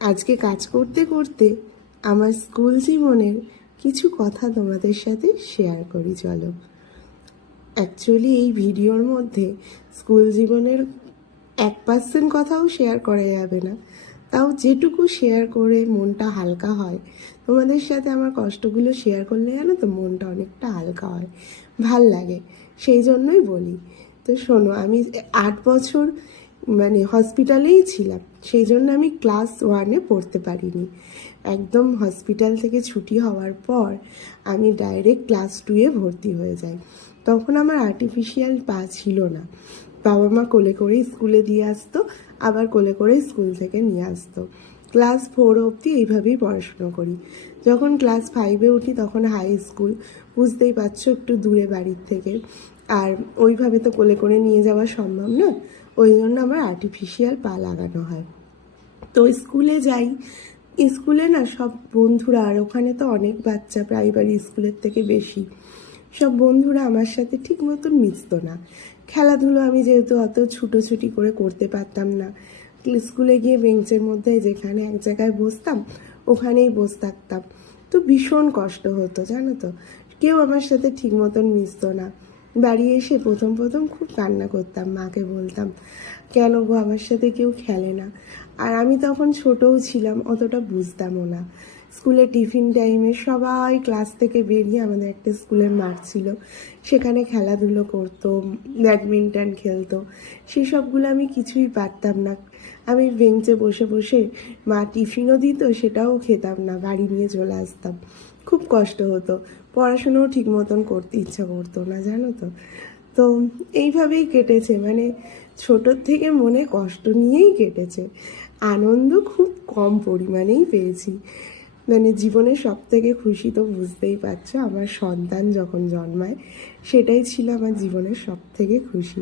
আজকে কাজ করতে করতে আমার স্কুল জীবনের কিছু কথা তোমাদের সাথে শেয়ার করি। চলো, অ্যাকচুয়ালি এই ভিডিওর মধ্যে স্কুল জীবনের 1% কথাও শেয়ার করা যাবে না, তাও যেটুকু শেয়ার করে মনটা হালকা হয়। তোমাদের সাথে আমার কষ্টগুলো শেয়ার করলে জানো তো মনটা অনেকটা হালকা হয়, ভাল লাগে, সেই জন্যই বলি। তো শোনো, আমি 8 বছর হসপিটালেই ছিলাম, সেই জন্য আমি ক্লাস 1-এ পড়তে পারিনি। একদম হসপিটাল থেকে ছুটি হওয়ার পর আমি ডাইরেক্ট ক্লাস 2-এ ভর্তি হয়ে যাই। তখন আমার আর্টিফিশিয়াল পা ছিল না, বাবা মা কোলে করেই স্কুলে দিয়ে আসতো, আবার কোলে করেই স্কুল থেকে নিয়ে আসতো। ক্লাস 4 অবধি এইভাবেই পড়াশুনো করি। যখন ক্লাস 5-এ উঠি তখন হাই স্কুল, বুঝতেই পারছো একটু দূরে বাড়ির থেকে, আর ওইভাবে তো কোলে করে নিয়ে যাওয়া সম্ভব না, ওই জন্য আমার আর্টিফিশিয়াল পা লাগানো হয়। তো স্কুলে যাই, স্কুলে না সব বন্ধুরা, আর ওখানে তো অনেক বাচ্চা, প্রাইমারি স্কুলের থেকে বেশি, সব বন্ধুরা আমার সাথে ঠিক মতন মিশতো না। খেলাধুলো আমি যেহেতু অত ছুটোছুটি করে করতে পারতাম না, স্কুলে গিয়ে বেঞ্চের মধ্যে যেখানে এক জায়গায় বসতাম ওখানেই বসে থাকতাম। তো ভীষণ কষ্ট হতো জানো তো, কেউ আমার সাথে ঠিক মতন মিশতো না। বাড়ি এসে প্রথম প্রথম খুব কান্না করতাম, মাকে বলতাম কেন গো আমার সাথে কেউ খেলে না। আর আমি তখন ছোটও ছিলাম, অতটা বুঝতামও না। স্কুলে টিফিন টাইমে সবাই ক্লাস থেকে বেরিয়ে আমাদের একটা স্কুলের মাঠ ছিল, সেখানে খেলাধুলো করতো, ব্যাডমিন্টন খেলতো, সেসবগুলো আমি কিছুই পারতাম না। আমি বেঞ্চে বসে বসে মা টিফিনও দিত, সেটাও খেতাম না, বাড়ি নিয়ে চলে আসতাম। খুব কষ্ট হতো, পড়াশুনোও ঠিক মতন করতে ইচ্ছা করতো না জানো তো। তো এইভাবেই কেটেছে, ছোটোর থেকে মনে কষ্ট নিয়েই কেটেছে, আনন্দ খুব কম পরিমাণেই পেয়েছি। জীবনের সব থেকে খুশি তো বুঝতেই পারছো, আমার সন্তান যখন জন্মায়, সেটাই ছিল আমার জীবনের সব থেকে খুশি।